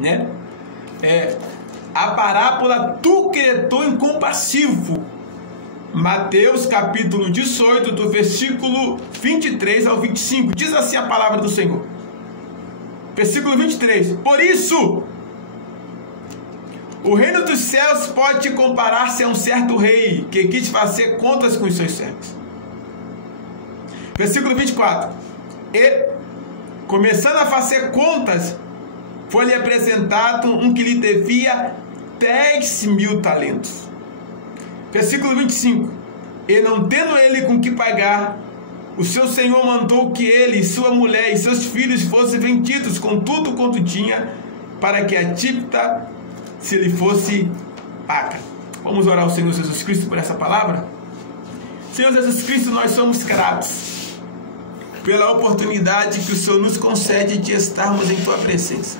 né? A parábola do credor incompassivo. Mateus capítulo 18, do versículo 23 ao 25. Diz assim a palavra do Senhor. Versículo 23. Por isso, o reino dos céus pode comparar-se a um certo rei que quis fazer contas com os seus servos. Versículo 24. E, começando a fazer contas, foi-lhe apresentado um que lhe devia 10.000 talentos. Versículo 25. E não tendo ele com que pagar, o seu senhor mandou que ele, sua mulher e seus filhos fossem vendidos com tudo quanto tinha, para que a dívida se lhe fosse paga. Vamos orar ao Senhor Jesus Cristo por essa palavra? Senhor Jesus Cristo, nós somos gratos pela oportunidade que o Senhor nos concede de estarmos em Tua presença.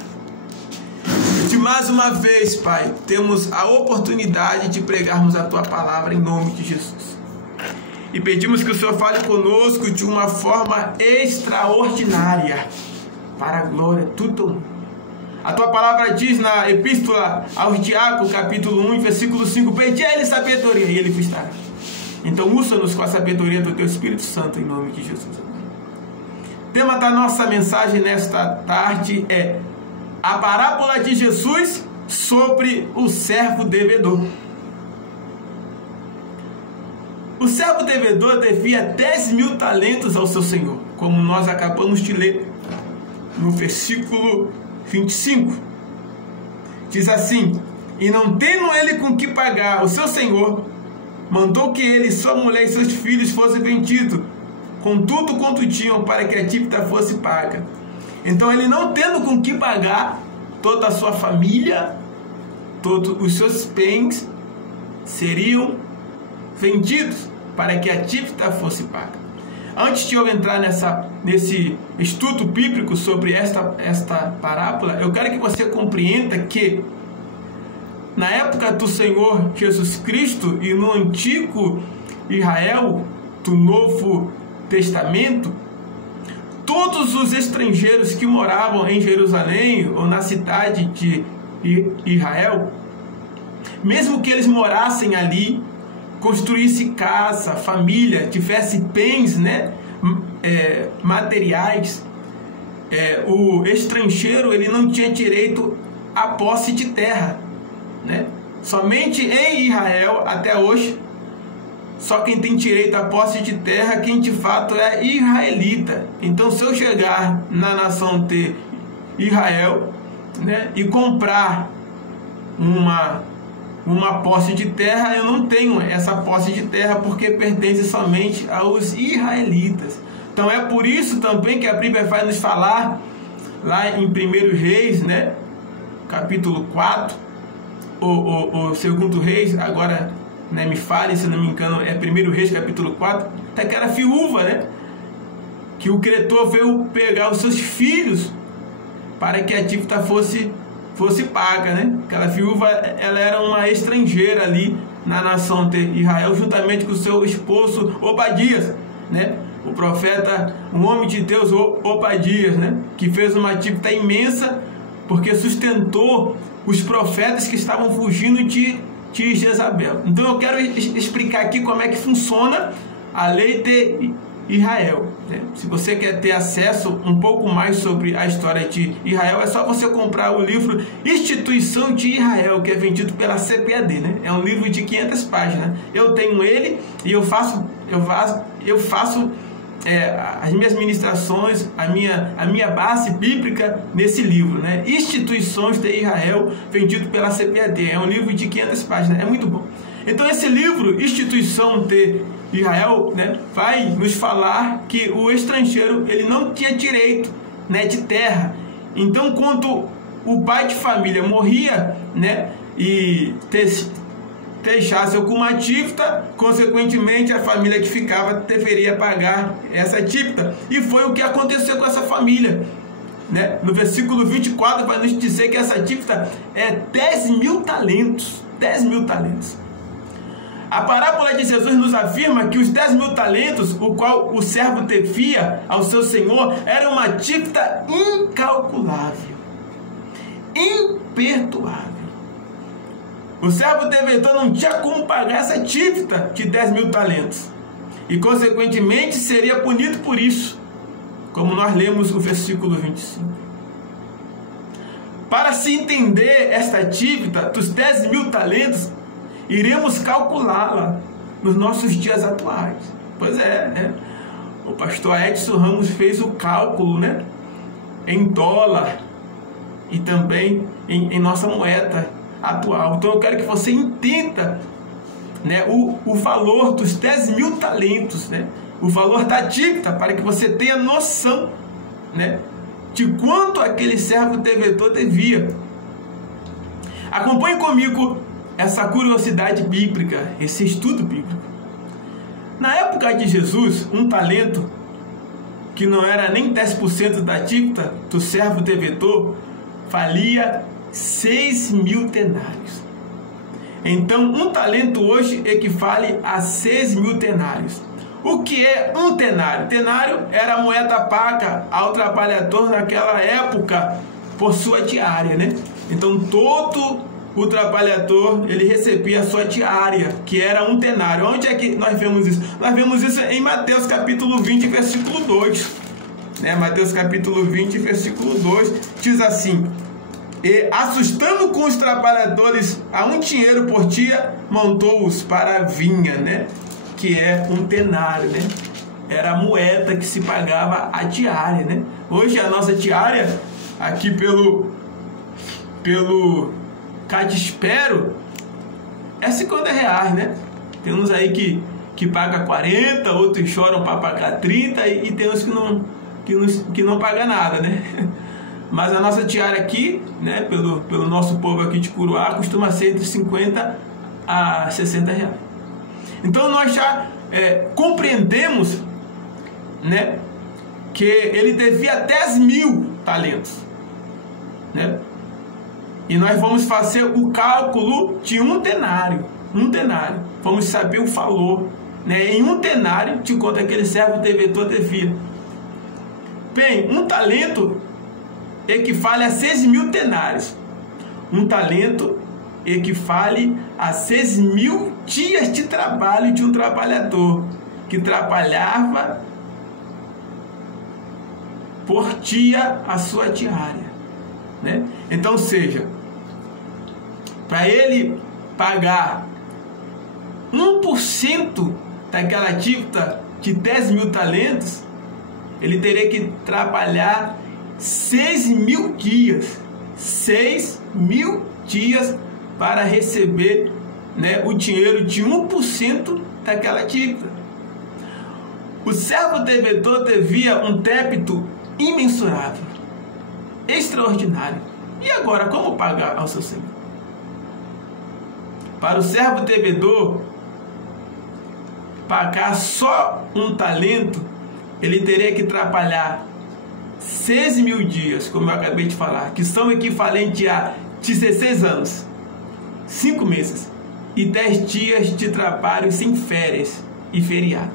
De mais uma vez, Pai, temos a oportunidade de pregarmos a Tua palavra em nome de Jesus. E pedimos que o Senhor fale conosco de uma forma extraordinária, para a glória de tudo. A Tua palavra diz na Epístola aos Diáconos, capítulo 1, versículo 5, pedi a Ele sabedoria e Ele vos dará. Então, usa-nos com a sabedoria do Teu Espírito Santo, em nome de Jesus. O tema da nossa mensagem nesta tarde é a parábola de Jesus sobre o servo devedor. O servo devedor devia 10.000 talentos ao seu senhor, como nós acabamos de ler no versículo 25. Diz assim: e não tendo ele com que pagar, o seu senhor mandou que ele, sua mulher e seus filhos fossem vendidos com tudo quanto tinham, para que a dívida fosse paga. Então, ele não tendo com que pagar, toda a sua família, todos os seus bens seriam vendidos para que a dívida fosse paga. Antes de eu entrar nesse estudo bíblico sobre esta parábola, eu quero que você compreenda que na época do Senhor Jesus Cristo e no antigo Israel do Novo Testamento, todos os estrangeiros que moravam em Jerusalém ou na cidade de Israel, mesmo que eles morassem ali, construísse casa, família, tivesse bens, né, materiais, o estrangeiro ele não tinha direito à posse de terra, né? Somente em Israel, até hoje, só quem tem direito à posse de terra, quem de fato é israelita. Então, se eu chegar na nação de Israel, né, e comprar uma posse de terra, eu não tenho essa posse de terra, porque pertence somente aos israelitas. Então, é por isso também que a Bíblia vai nos falar, lá em 1 Reis, né, capítulo 4, ou 2 Reis, agora, né, me fale, se não me engano, é 1 Reis, capítulo 4, daquela viúva, né, que o credor veio pegar os seus filhos para que a dívida fosse paga, né? Aquela viúva, ela era uma estrangeira ali na nação de Israel, juntamente com o seu esposo Obadias, né? O profeta, um homem de Deus, Obadias, né? Que fez uma dívida imensa, porque sustentou os profetas que estavam fugindo de Jezabel. Então eu quero explicar aqui como é que funciona a lei de Israel, né? Se você quer ter acesso um pouco mais sobre a história de Israel, é só você comprar o livro Instituição de Israel, que é vendido pela CPAD, né? É um livro de 500 páginas. Eu tenho ele e eu faço as minhas ministrações, a minha base bíblica nesse livro, né? Instituições de Israel, vendido pela CPAD. É um livro de 500 páginas, é muito bom. Então esse livro, Instituição de Israel, né, vai nos falar que o estrangeiro ele não tinha direito, né, de terra. Então, quando o pai de família morria, né, e deixasse alguma dívida, consequentemente a família que ficava deveria pagar essa dívida. E foi o que aconteceu com essa família, né? No versículo 24 vai nos dizer que essa dívida é 10.000 talentos. 10.000 talentos. A parábola de Jesus nos afirma que os 10.000 talentos, o qual o servo devia ao seu senhor, era uma dívida incalculável. imperdoável. O servo devedor não tinha como pagar essa dívida de 10.000 talentos. E, consequentemente, seria punido por isso, como nós lemos o versículo 25. Para se entender esta dívida dos 10.000 talentos, iremos calculá-la nos nossos dias atuais. Pois é. O pastor Edson Ramos fez o cálculo, né? Em dólar e também em nossa moeda atual. Então eu quero que você entenda, né, o valor dos 10.000 talentos, né? O valor da dívida, para que você tenha noção, né, de quanto aquele servo devedor devia. Acompanhe comigo essa curiosidade bíblica, esse estudo bíblico. Na época de Jesus, um talento, que não era nem 10% da dívida do servo devedor, valia 6.000 denários. Então, um talento hoje equivale a 6.000 denários. O que é um denário? Denário era a moeda paga ao trabalhador naquela época por sua diária, né? Então, todo o trabalhador, ele recebia a sua diária, que era um denário. Onde é que nós vemos isso? Nós vemos isso em Mateus capítulo 20, versículo 2. Né? Mateus capítulo 20, versículo 2, diz assim: e assustando com os trabalhadores a um dinheiro por dia, montou-os para a vinha, né? Que é um denário, né? Era a moeda que se pagava a diária, né? Hoje a nossa diária, aqui pelo Cadispero, é 50 reais, né? Tem uns aí que paga 40, outros choram para pagar 30 e tem uns que não paga nada, né? Mas a nossa diária aqui, né, pelo nosso povo aqui de Curuá, costuma ser entre 50 a 60 reais. Então nós já compreendemos, né, que ele devia 10.000 talentos, né? E nós vamos fazer o cálculo de um denário. Vamos saber o valor, né, em um denário de quanto aquele servo devedor devia. Bem, um talento equivale a 6.000 denários. Um talento equivale a 6.000 dias de trabalho de um trabalhador que trabalhava por dia a sua diária, né? Então, seja, para ele pagar 1% daquela dívida de 10.000 talentos, ele teria que trabalhar 6.000 dias. 6.000 dias para receber, né, o dinheiro de 1% daquela dívida. O servo devedor devia um débito imensurável, extraordinário. E agora, como pagar ao seu senhor? Para o servo devedor pagar só um talento, ele teria que trabalhar 6.000 dias, como eu acabei de falar, que são equivalentes a 16 anos, 5 meses e 10 dias de trabalho sem férias e feriado,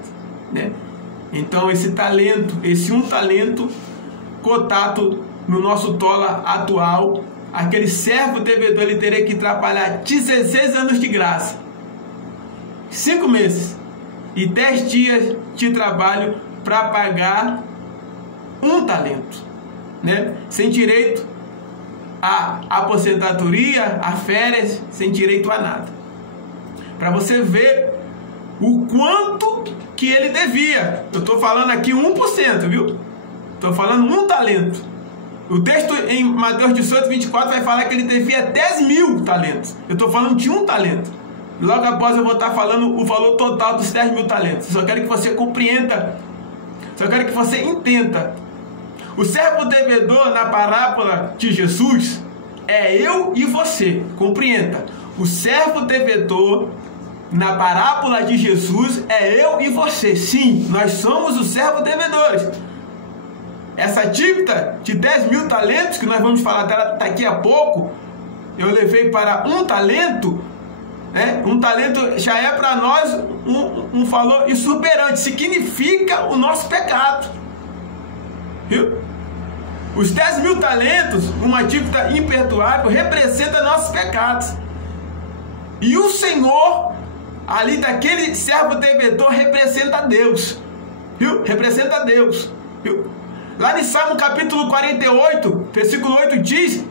né? Então esse um talento cotado no nosso dólar atual, aquele servo devedor, ele teria que trabalhar 16 anos de graça, 5 meses e 10 dias de trabalho para pagar um talento, né? Sem direito a aposentadoria, a férias, sem direito a nada. Para você ver o quanto que ele devia. Eu estou falando aqui 1%, viu? Estou falando um talento. O texto em Mateus 18, 24 vai falar que ele devia 10.000 talentos. Eu estou falando de um talento. Logo após eu vou estar falando o valor total dos 10.000 talentos. Só quero que você compreenda. Só quero que você entenda. O servo devedor na parábola de Jesus é eu e você. Compreenda. O servo devedor na parábola de Jesus é eu e você. Sim, nós somos os servos devedores. Essa dívida de 10.000 talentos, que nós vamos falar dela daqui a pouco, eu levei para um talento, né? Um talento já é para nós um valor exuberante, significa o nosso pecado, viu? Os 10 mil talentos, uma dívida imperdoável, representa nossos pecados. E o Senhor, ali daquele servo devedor, representa Deus. Viu? Representa Deus. Viu? Lá em Salmo capítulo 48, versículo 8 diz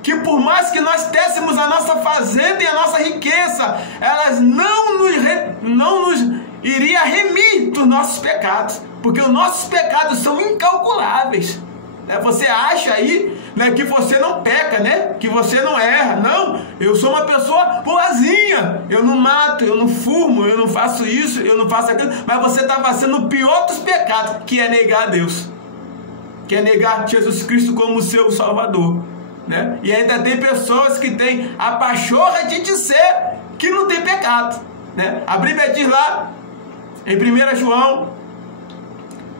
que por mais que nós dessemos a nossa fazenda e a nossa riqueza, elas não nos iria remir dos nossos pecados, porque os nossos pecados são incalculáveis. Você acha aí, né, que você não peca, né? Que você não erra. Não, eu sou uma pessoa boazinha. Eu não mato, eu não fumo, eu não faço isso, eu não faço aquilo. Mas você está fazendo o pior dos pecados, que é negar a Deus, que é negar Jesus Cristo como seu Salvador, né? E ainda tem pessoas que têm a pachorra de dizer que não tem pecado, né? A Bíblia diz lá em 1 João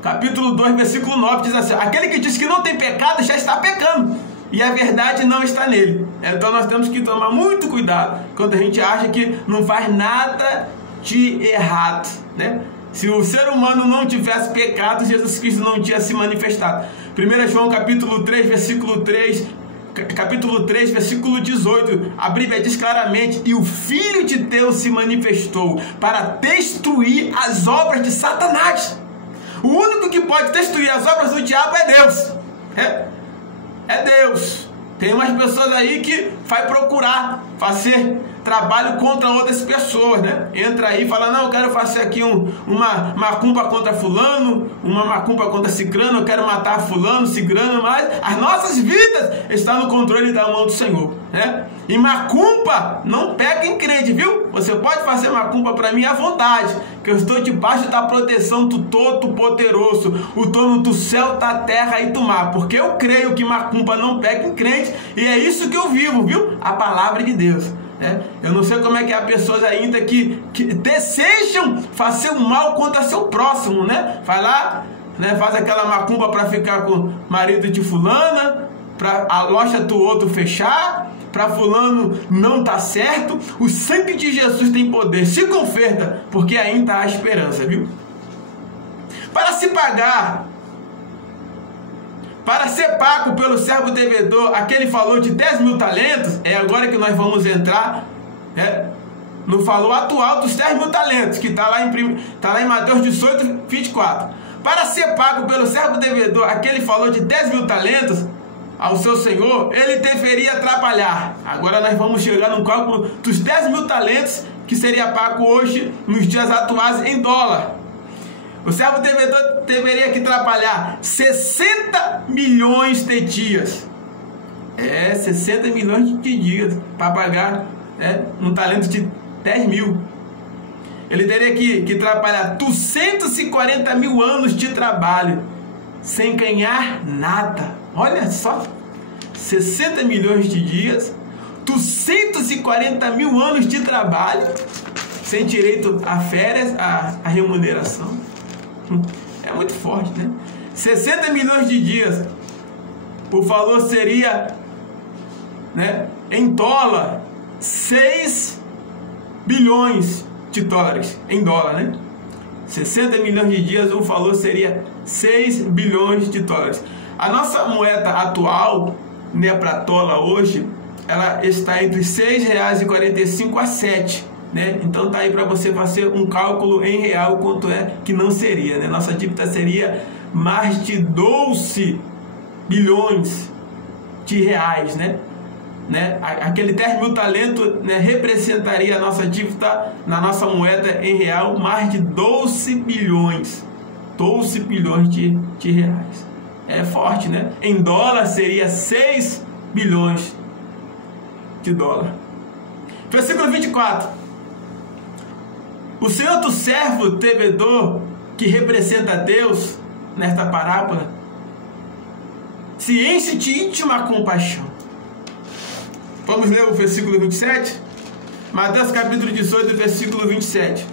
capítulo 2, versículo 9, diz assim: aquele que diz que não tem pecado já está pecando, e a verdade não está nele. Então nós temos que tomar muito cuidado quando a gente acha que não faz nada de errado, né? Se o ser humano não tivesse pecado, Jesus Cristo não tinha se manifestado. 1 João capítulo 3, versículo 3, capítulo 3, versículo 18, a Bíblia diz claramente: e o Filho de Deus se manifestou para destruir as obras de Satanás. O único que pode destruir as obras do diabo é Deus. É Deus. Tem umas pessoas aí que vai procurar fazer trabalho contra outras pessoas, né? Entra aí e fala: não, eu quero fazer aqui uma macumba contra fulano, uma macumba contra cicrano, eu quero matar fulano, cicrano, mas as nossas vidas estão no controle da mão do Senhor, né? E macumba não pega em crente, viu? Você pode fazer macumba para mim à vontade, que eu estou debaixo da proteção do Todo-Poderoso, o dono do céu, da terra e do mar, porque eu creio que macumba não pega em crente, e é isso que eu vivo, viu? A palavra de Deus. Eu não sei como é que há pessoas ainda que desejam fazer o mal contra seu próximo, né? Vai lá, né, faz aquela macumba para ficar com o marido de fulana, para a loja do outro fechar, para fulano não tá certo. O sangue de Jesus tem poder. Se converta, porque ainda há esperança, viu? Para se pagar, para ser pago pelo servo devedor, aquele valor de 10 mil talentos, é agora que nós vamos entrar, no valor atual dos 10 mil talentos, que está lá em Mateus 18, 24. Para ser pago pelo servo devedor aquele valor de 10 mil talentos ao seu senhor, ele deveria trabalhar. Agora nós vamos chegar no cálculo dos 10 mil talentos, que seria pago hoje, nos dias atuais, em dólar. O servo devedor deveria que trabalhar 60 milhões de dias. 60 milhões de dias para pagar um talento de 10 mil. Ele teria que trabalhar 240 mil anos de trabalho sem ganhar nada. Olha só, 60 milhões de dias, 240 mil anos de trabalho, sem direito a férias, a remuneração. É muito forte, né? 60 milhões de dias, o valor seria, né, em dólar, 6 bilhões de dólares, em dólar, né? 60 milhões de dias, o valor seria 6 bilhões de dólares. A nossa moeda atual, né, para dólar hoje, ela está entre R$ 6,45 a 7, né? Então tá aí para você fazer um cálculo em real quanto é que não seria, né? Nossa dívida seria mais de 12 bilhões de reais, né? Aquele 10 mil talentos, né, representaria a nossa dívida na nossa moeda em real mais de 12 bilhões de reais. É forte, né? Em dólar seria 6 bilhões de dólar. Versículo 24. O Senhor do servo devedor, que representa Deus nesta parábola, se enche de íntima compaixão. Vamos ler o versículo 27? Mateus capítulo 18, versículo 27.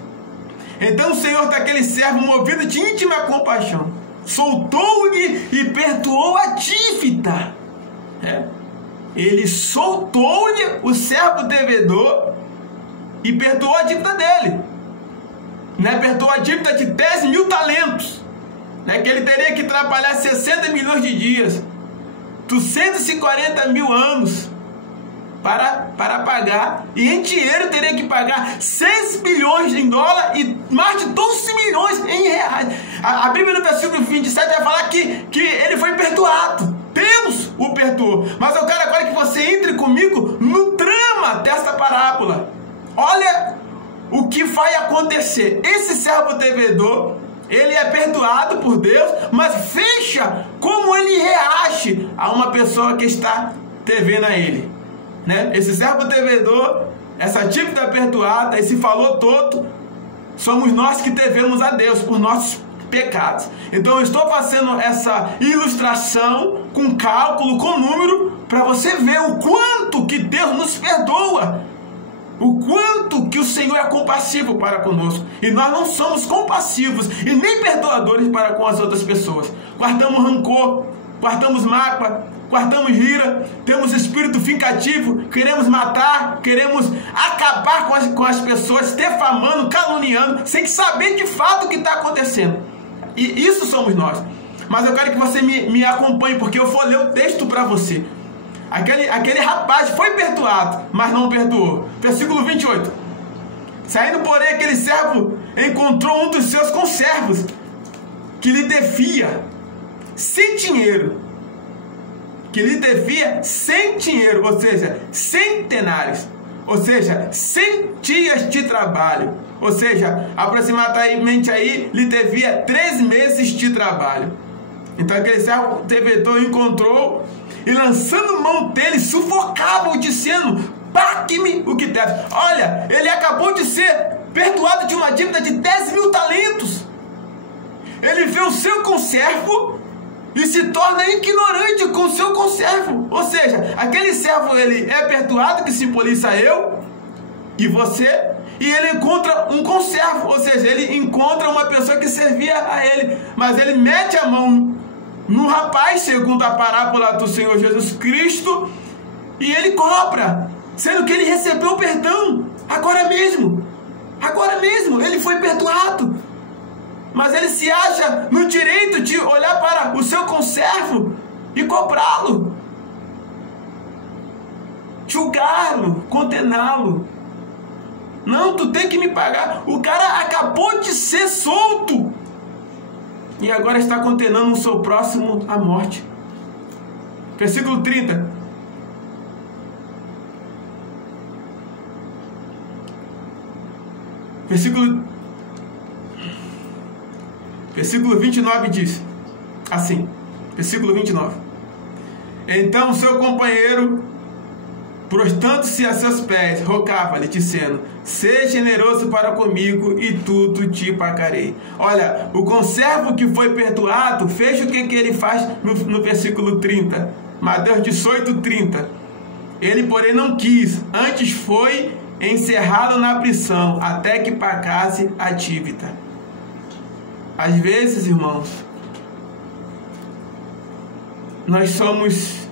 Então o Senhor daquele servo, movido de íntima compaixão, soltou-lhe e perdoou a dívida. Ele soltou-lhe o servo devedor e perdoou a dívida dele. Perdoou a dívida de 10 mil talentos, que ele teria que trabalhar 60 milhões de dias. 240 mil anos para pagar, e em dinheiro teria que pagar 6 bilhões em dólar e mais de 12 milhões em reais. A Bíblia no versículo 27 vai falar que ele foi perdoado. Deus o perdoou. Mas eu quero agora que você entre comigo no trama desta parábola. Olha o que vai acontecer. Esse servo devedor, ele é perdoado por Deus, mas fecha como ele reage a uma pessoa que está devendo a ele, né? Esse servo devedor, essa dívida perdoada, esse valor todo, somos nós que devemos a Deus por nossos pecados. Então eu estou fazendo essa ilustração com cálculo, com número, para você ver o quanto que Deus nos perdoa, o quanto que o Senhor é compassivo para conosco. E nós não somos compassivos e nem perdoadores para com as outras pessoas. Guardamos rancor, guardamos mágoa, guardamos ira, temos espírito vingativo, queremos matar, queremos acabar com as pessoas, defamando, caluniando, sem saber de fato o que está acontecendo. E isso somos nós. Mas eu quero que você me acompanhe, porque eu vou ler o texto para você. Aquele rapaz foi perdoado, mas não perdoou. Versículo 28. Saindo, porém, aquele servo encontrou um dos seus conservos, que lhe devia sem dinheiro. Ou seja, 100 denários. Ou seja, 100 dias de trabalho. Ou seja, aproximadamente aí, lhe devia 3 meses de trabalho. Então aquele servo devedor encontrou e, lançando mão dele, sufocava-o, dizendo: pague-me o que deve. Olha, ele acabou de ser perdoado de uma dívida de 10 mil talentos. Ele vê o seu conservo e se torna ignorante com o seu conservo. Ou seja, aquele servo, ele é perdoado, que simboliza eu e você, e ele encontra um conservo, ou seja, ele encontra uma pessoa que servia a ele, mas ele mete a mão no rapaz, segundo a parábola do Senhor Jesus Cristo, e ele cobra, sendo que ele recebeu perdão agora mesmo, ele foi perdoado, mas ele se acha no direito de olhar para o seu conservo e cobrá-lo, julgá-lo, condená-lo. Não, tu tem que me pagar. O cara acabou de ser solto e agora está condenando o seu próximo à morte. Versículo 30. Versículo 29 diz assim, versículo 29. Então o seu companheiro, prostrando-se a seus pés, rogava-lhe, dizendo: seja generoso para comigo e tudo te pagarei. Olha, o conservo que foi perdoado, veja o que ele faz no versículo 30. Mateus 18, 30. Ele, porém, não quis, antes foi encerrado na prisão, até que pagasse a dívida. Às vezes, irmãos, nós somos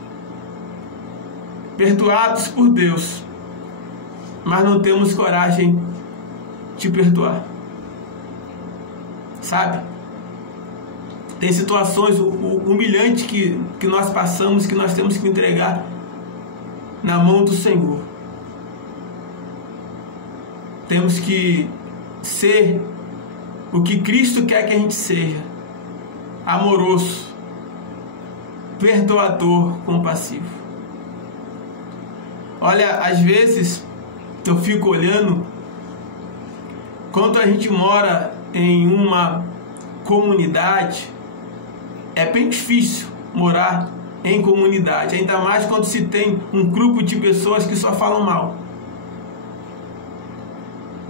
perdoados por Deus, mas não temos coragem de perdoar, sabe? Tem situações humilhantes que nós passamos, que nós temos que entregar na mão do Senhor. Temos que ser o que Cristo quer que a gente seja: amoroso, perdoador, compassivo. Olha, às vezes eu fico olhando, quando a gente mora em uma comunidade, é bem difícil morar em comunidade, ainda mais quando se tem um grupo de pessoas que só falam mal.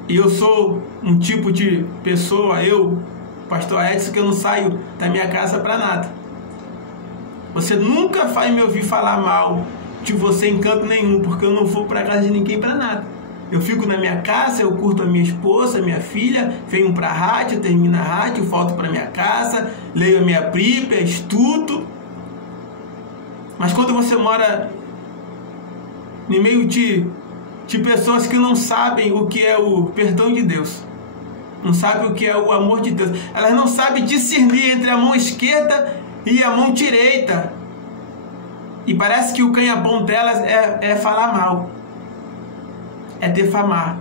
E eu sou um tipo de pessoa, pastor Edson, que eu não saio da minha casa para nada. Você nunca vai me ouvir falar mal de você em canto nenhum, porque eu não vou para casa de ninguém para nada. Eu fico na minha casa, eu curto a minha esposa, a minha filha, venho para a rádio, termino a rádio, volto para minha casa, leio a minha Bíblia, estudo. Mas quando você mora no meio de pessoas que não sabem o que é o perdão de Deus, não sabem o que é o amor de Deus, elas não sabem discernir entre a mão esquerda e a mão direita, E parece que o ganha-pão delas é falar mal, é defamar.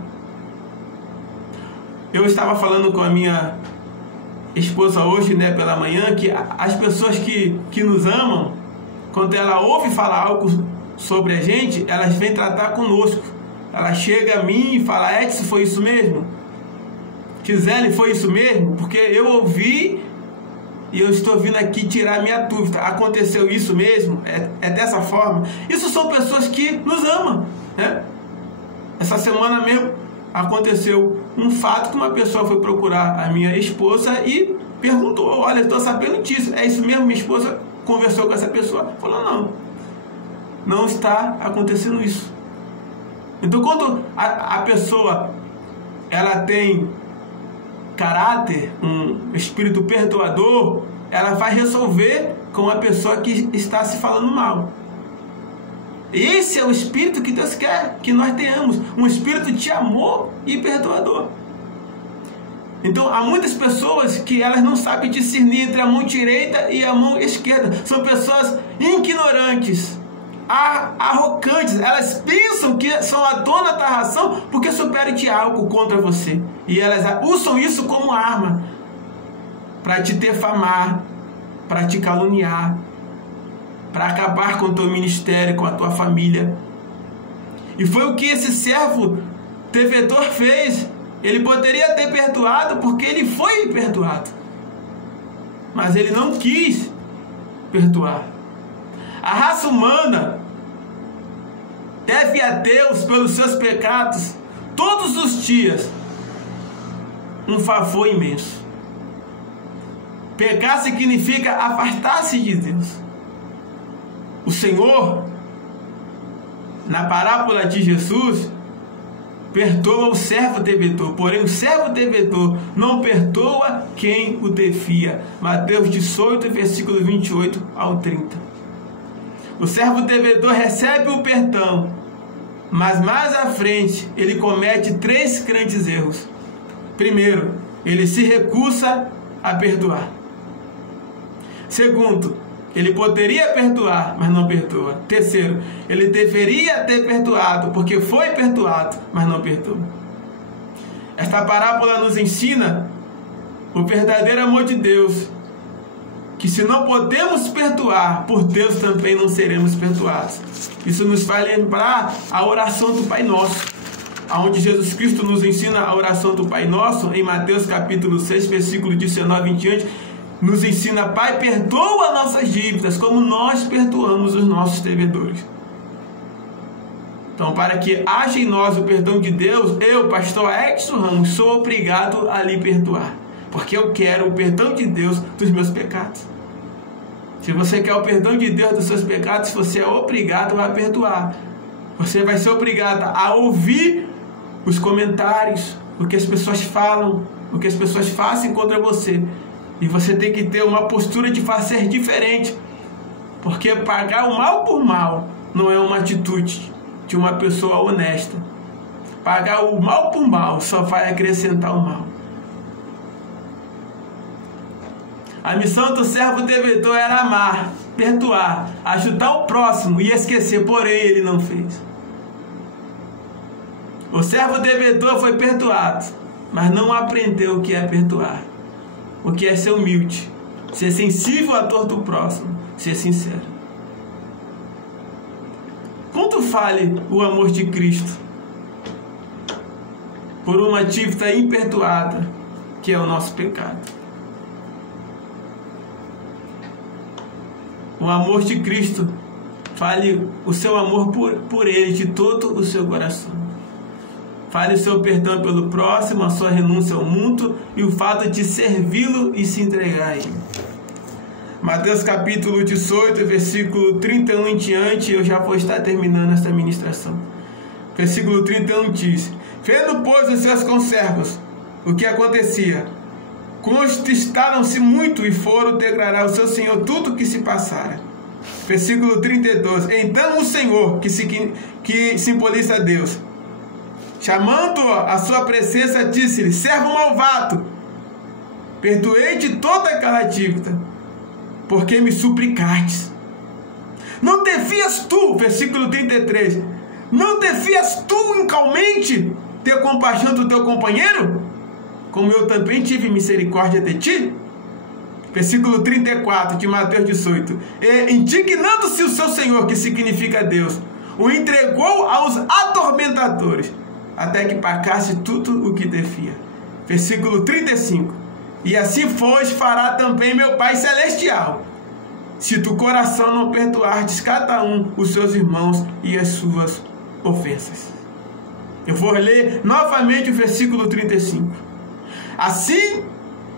Eu estava falando com a minha esposa hoje, né, pela manhã, que as pessoas que nos amam, quando ela ouve falar algo sobre a gente, elas vêm tratar conosco. Ela chega a mim e fala: Edson, foi isso mesmo? Gisele, foi isso mesmo? Porque eu ouvi e eu estou vindo aqui tirar minha dúvida. Aconteceu isso mesmo? É dessa forma? Isso são pessoas que nos amam, né? Essa semana mesmo aconteceu um fato que uma pessoa foi procurar a minha esposa e perguntou: olha, estou sabendo disso, é isso mesmo? Minha esposa conversou com essa pessoa, falou: não está acontecendo isso. Então, quando a pessoa ela tem caráter, um espírito perdoador, ela vai resolver com a pessoa que está se falando mal. Esse é o espírito que Deus quer que nós tenhamos, um espírito de amor e perdoador. Então, há muitas pessoas que elas não sabem discernir entre a mão direita e a mão esquerda. São pessoas ignorantes, arrogantes. Elas pensam que são a dona da razão porque souberam de algo contra você. E elas usam isso como arma para te defamar, para te caluniar, para acabar com o teu ministério, com a tua família. E foi o que esse servo devedor fez. Ele poderia ter perdoado porque ele foi perdoado, mas ele não quis perdoar. A raça humana deve a Deus pelos seus pecados todos os dias um favor imenso. Pecar significa afastar-se de Deus. O Senhor, na parábola de Jesus, perdoa o servo devedor, porém o servo devedor não perdoa quem o devia. Mateus 18, versículo 28 ao 30. O servo devedor recebe o perdão, mas mais à frente ele comete 3 grandes erros. Primeiro, ele se recusa a perdoar. Segundo, ele poderia perdoar, mas não perdoa. Terceiro, ele deveria ter perdoado, porque foi perdoado, mas não perdoa. Esta parábola nos ensina o verdadeiro amor de Deus, que se não podemos perdoar, por Deus também não seremos perdoados. Isso nos faz lembrar a oração do Pai Nosso, onde Jesus Cristo nos ensina a oração do Pai Nosso, em Mateus capítulo 6, versículo 19 em diante, nos ensina: Pai, perdoa nossas dívidas, como nós perdoamos os nossos devedores. Então, para que haja em nós o perdão de Deus, eu, pastor Edson Ramos, sou obrigado a lhe perdoar, porque eu quero o perdão de Deus dos meus pecados. Se você quer o perdão de Deus dos seus pecados, você é obrigado a perdoar. Você vai ser obrigado a ouvir os comentários, o que as pessoas falam, o que as pessoas fazem contra você. E você tem que ter uma postura de fazer diferente, porque pagar o mal por mal não é uma atitude de uma pessoa honesta. Pagar o mal por mal só vai acrescentar o mal. A missão do servo devedor era amar, perdoar, ajudar o próximo e esquecer, porém ele não fez. O servo devedor foi perdoado, mas não aprendeu o que é perdoar. O que é ser humilde, ser sensível à dor do próximo, ser sincero. Quanto vale o amor de Cristo por uma dívida imperdoada, que é o nosso pecado? O amor de Cristo vale o seu amor por Ele de todo o seu coração. Fale o seu perdão pelo próximo, a sua renúncia ao mundo e o fato de servi-lo e se entregar a Ele. Mateus capítulo 18, versículo 31 em diante, eu já vou estar terminando esta ministração. Versículo 31 diz: Vendo, pois, os seus conservos o que acontecia, contristaram-se muito e foram declarar ao seu senhor tudo o que se passara. Versículo 32: Então o Senhor, que simboliza a Deus, chamando-o à sua presença, disse-lhe: Servo malvado, perdoei-te toda aquela dívida, porque me suplicastes. Não te fias tu, versículo 33, não te fias tu incaumente ter compaixão do teu companheiro, como eu também tive misericórdia de ti? Versículo 34 de Mateus 18, e indignando-se o seu Senhor, que significa Deus, o entregou aos atormentadores, até que pagasse tudo o que devia. Versículo 35, e assim fosse fará também meu Pai Celestial, se tu coração não perdoardes cada um os seus irmãos e as suas ofensas. Eu vou ler novamente o versículo 35. Assim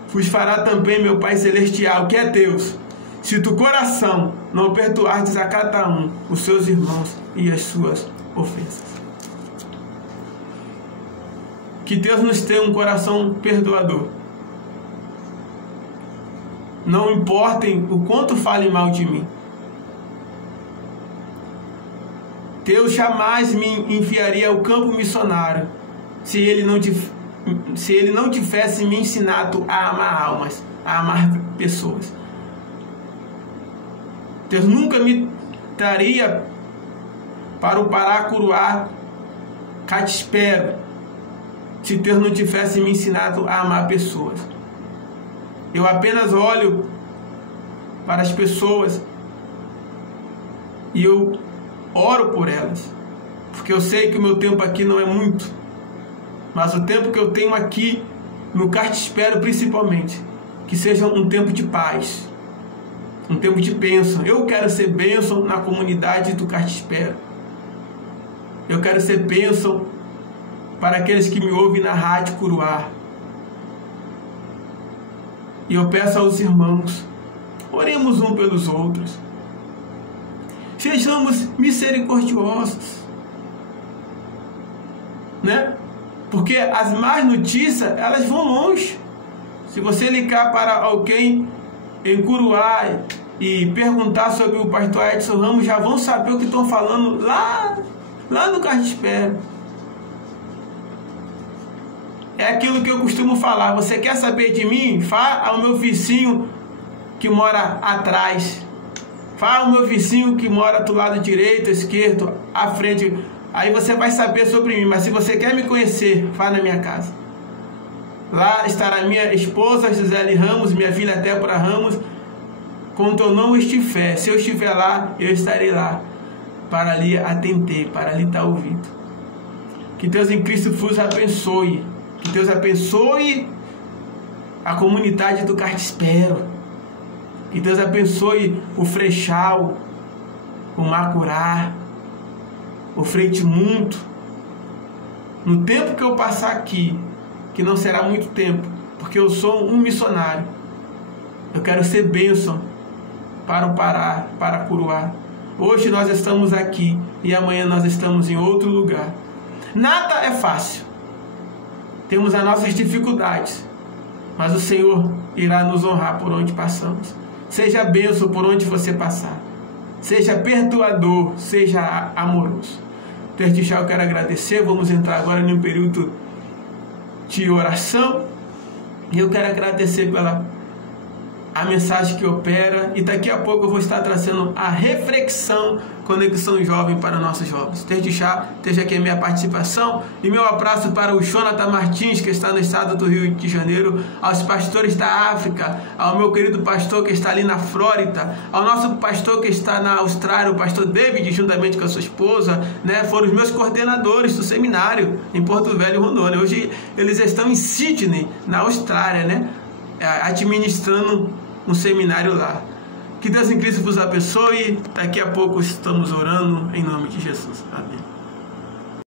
vos fará também meu Pai Celestial, que é Deus, se tu coração não perdoardes a cada um os seus irmãos e as suas ofensas. Que Deus nos tenha um coração perdoador. Não importem o quanto falem mal de mim. Deus jamais me enviaria ao campo missionário se Ele não tivesse me ensinado a amar almas, a amar pessoas. Deus nunca me traria para o Paracuruá, Catispero, se Deus não tivesse me ensinado a amar pessoas. Eu apenas olho para as pessoas e eu oro por elas, porque eu sei que o meu tempo aqui não é muito, mas o tempo que eu tenho aqui no Catispero principalmente, que seja um tempo de paz, um tempo de bênção. Eu quero ser bênção na comunidade do Catispero. Eu quero ser bênção para aqueles que me ouvem na Rádio Curuá. E eu peço aos irmãos, oremos uns pelos outros. Sejamos misericordiosos, né? Porque as más notícias, elas vão longe. Se você ligar para alguém em Curuá e perguntar sobre o pastor Edson Ramos, já vão saber o que estão falando lá no Catispero. É aquilo que eu costumo falar. Você quer saber de mim? Fala ao meu vizinho que mora atrás. Fala ao meu vizinho que mora do lado direito, esquerdo, à frente. Aí você vai saber sobre mim. Mas se você quer me conhecer, fala na minha casa. Lá estará minha esposa, Gisele Ramos, minha filha Débora Ramos. Quando eu não estiver, se eu estiver lá, eu estarei lá para lhe atender, para lhe estar ouvindo. Que Deus em Cristo vos abençoe. Que Deus abençoe a comunidade do Catispero. Que Deus abençoe o Frechal, o Macurá, o Freitimundo. No tempo que eu passar aqui, que não será muito tempo, porque eu sou um missionário, eu quero ser bênção para o Pará, para Curuá. Hoje nós estamos aqui e amanhã nós estamos em outro lugar. Nada é fácil. Temos as nossas dificuldades, mas o Senhor irá nos honrar por onde passamos. Seja bênção por onde você passar. Seja perdoador, seja amoroso. Desde já eu quero agradecer. Vamos entrar agora em um período de oração. E eu quero agradecer pela a mensagem que opera. E daqui a pouco eu vou estar trazendo a reflexão Conexão Jovem para nossos jovens. Desde já, esteja aqui a minha participação e meu abraço para o Jonathan Martins, que está no estado do Rio de Janeiro, aos pastores da África, ao meu querido pastor que está ali na Flórida, ao nosso pastor que está na Austrália, o pastor David, juntamente com a sua esposa, né, foram os meus coordenadores do seminário em Porto Velho, Rondônia. Hoje eles estão em Sydney, na Austrália, né, administrando um seminário lá. Que Deus em Cristo vos abençoe. Daqui a pouco estamos orando em nome de Jesus. Amém.